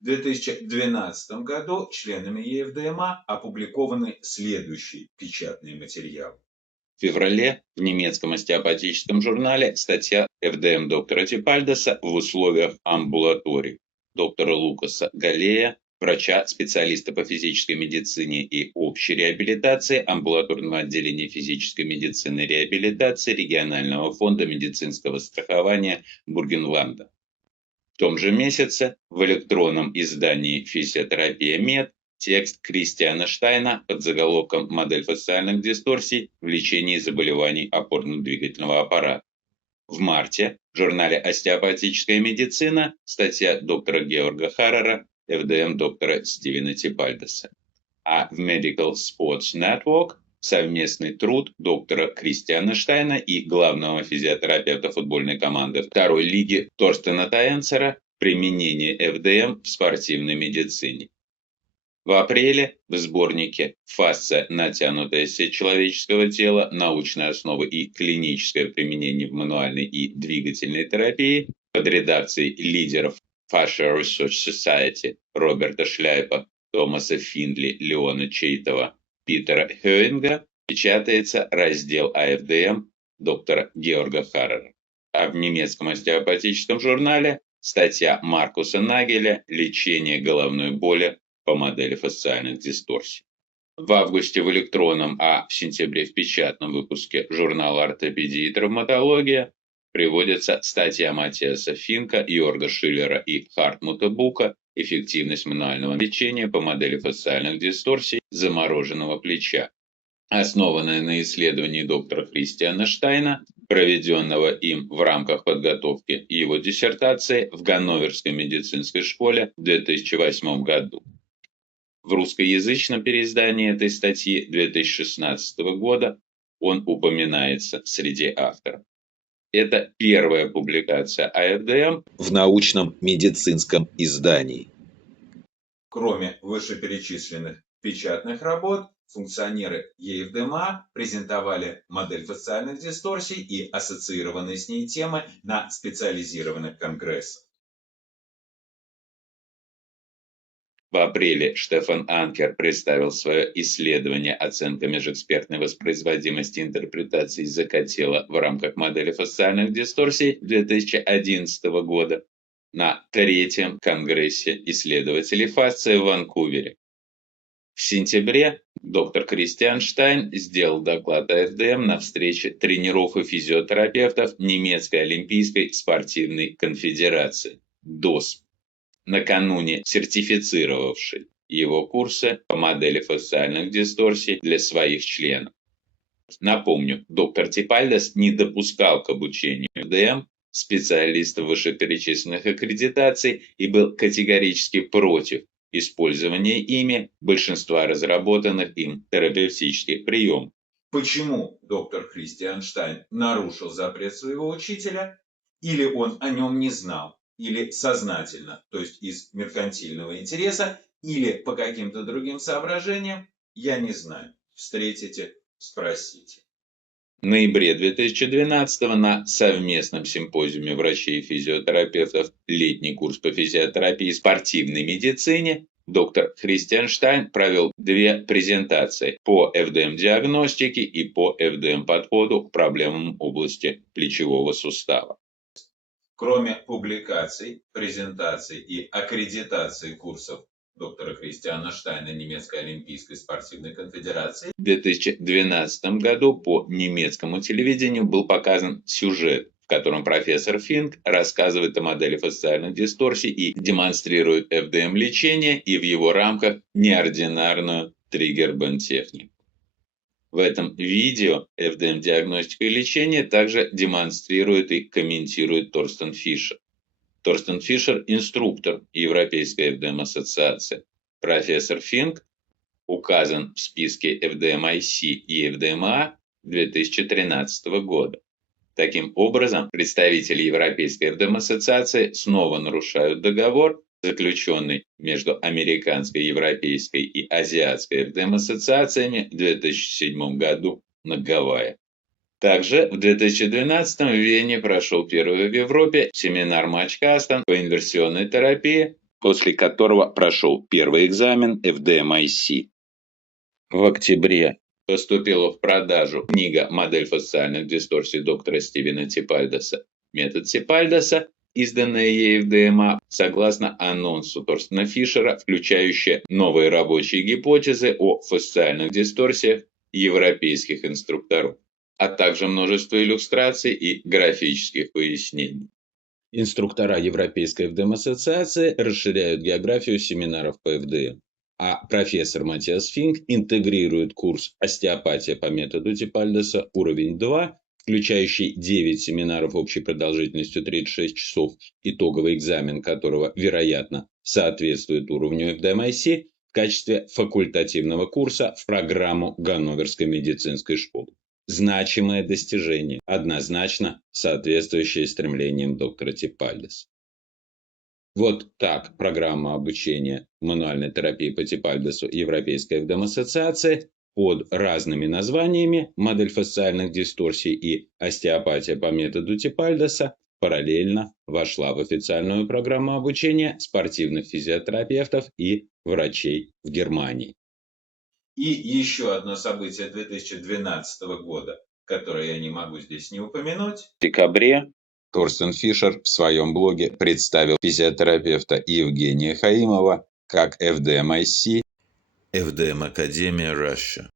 В 2012 году членами ЕФДМА опубликованы следующие печатные материалы. В феврале в немецком остеопатическом журнале статья ФДМ доктора Типальдеса в условиях амбулатории доктора Лукаса Галлея, врача-специалиста по физической медицине и общей реабилитации амбулаторного отделения физической медицины и реабилитации регионального фонда медицинского страхования Бургенланда. В том же месяце в электронном издании «Физиотерапия Мед» текст Кристиана Штайна под заголовком «Модель фасциальных дисторсий в лечении заболеваний опорно-двигательного аппарата». В марте в журнале «Остеопатическая медицина» статья доктора Георга Харрера, ФДМ доктора Стивена Типальдеса. А в Medical Sports Network совместный труд доктора Кристиана Штайна и главного физиотерапевта футбольной команды второй лиги Торстена Таенцера «Применение ФДМ в спортивной медицине». В апреле в сборнике «Фасция. Натянутая сеть человеческого тела. Научные основы и клиническое применение в мануальной и двигательной терапии» под редакцией лидеров Fascia Research Society Роберта Шляйпа, Томаса Финдли, Леона Чейтова, Питера Хёинга печатается раздел АФДМ доктора Георга Харрера. А в немецком остеопатическом журнале статья Маркуса Нагеля «Лечение головной боли по модели фасциальных дисторсий». В августе в электронном, а в сентябре в печатном выпуске журнала «Ортопедия и травматология» приводится статья Матиаса Финка, Йорга Шиллера и Хартмута Бука «Эффективность мануального лечения по модели фасциальных дисторсий замороженного плеча», основанная на исследовании доктора Кристиана Штайна, проведенного им в рамках подготовки его диссертации в Ганноверской медицинской школе в 2008 году. В русскоязычном переиздании этой статьи 2016 года он упоминается среди авторов. Это первая публикация АФДМ в научном медицинском издании. Кроме вышеперечисленных печатных работ, функционеры ЕФДМА презентовали модель фасциальных дисторсий и ассоциированные с ней темы на специализированных конгрессах. В апреле Штефан Анкер представил свое исследование «Оценка межэкспертной воспроизводимости интерпретации языка тела в рамках модели фасциальных дисторсий» 2011 года на третьем конгрессе исследователей фасции в Ванкувере. В сентябре доктор Кристиан Штайн сделал доклад АФДМ на встрече тренеров и физиотерапевтов Немецкой олимпийской спортивной конфедерации ДОСП, накануне сертифицировавший его курсы по модели фасциальных дисторсий для своих членов. Напомню, доктор Типальдес не допускал к обучению ФДМ специалистов вышеперечисленных аккредитаций и был категорически против использования ими большинства разработанных им терапевтических приемов. Почему доктор Кристиан Штайн нарушил запрет своего учителя? Или он о нем не знал? Или сознательно, то есть из меркантильного интереса, или по каким-то другим соображениям, я не знаю. Встретите, спросите. В ноябре 2012 на совместном симпозиуме врачей и физиотерапевтов «Летний курс по физиотерапии и спортивной медицине» доктор Кристиан Штайн провел две презентации по ФДМ-диагностике и по ФДМ-подходу к проблемам области плечевого сустава. Кроме публикаций, презентаций и аккредитации курсов доктора Кристиана Штайна Немецкой олимпийской спортивной конфедерации, в 2012 году по немецкому телевидению был показан сюжет, в котором профессор Финк рассказывает о модели фасциальных дисторсий и демонстрирует ФДМ-лечение и в его рамках неординарную триггер-бенд-технику. В этом видео ФДМ-диагностика и лечение также демонстрирует и комментирует Торстен Фишер. Торстен Фишер – инструктор Европейской ФДМ-ассоциации. Профессор Финк указан в списке ФДМ-IC и ФДМА 2013 года. Таким образом, представители Европейской ФДМ-ассоциации снова нарушают договор, заключенный между Американской, Европейской и Азиатской ФДМ-ассоциациями в 2007 году на Гавайях. Также в 2012 в Вене прошел первый в Европе семинар Матч Кастон по инверсионной терапии, после которого прошел первый экзамен FDMIC. В октябре поступила в продажу книга «Модель фасциальных дисторсий» доктора Стивена Типальдеса «Метод Типальдеса», изданная ЕФДМА согласно анонсу Торстена Фишера, включающая новые рабочие гипотезы о фасциальных дисторсиях европейских инструкторов, а также множество иллюстраций и графических пояснений. Инструктора Европейской ФДМ-ассоциации расширяют географию семинаров по ФДМ, а профессор Матиас Финк интегрирует курс «Остеопатия по методу Типальдеса» уровень 2, включающий 9 семинаров общей продолжительностью 36 часов, итоговый экзамен которого, вероятно, соответствует уровню FDMIC, в качестве факультативного курса в программу Ганноверской медицинской школы. Значимое достижение, однозначно соответствующее стремлениям доктора Типальдеса. Вот так программа обучения мануальной терапии по Типальдесу Европейской ФДМ-ассоциации под разными названиями «Модель фасциальных дисторсий» и «Остеопатия по методу Типальдеса» параллельно вошла в официальную программу обучения спортивных физиотерапевтов и врачей в Германии. И еще одно событие 2012 года, которое я не могу здесь не упомянуть. В декабре Торстен Фишер в своем блоге представил физиотерапевта Евгения Хаимова как FDMIC FDM Academia Russia.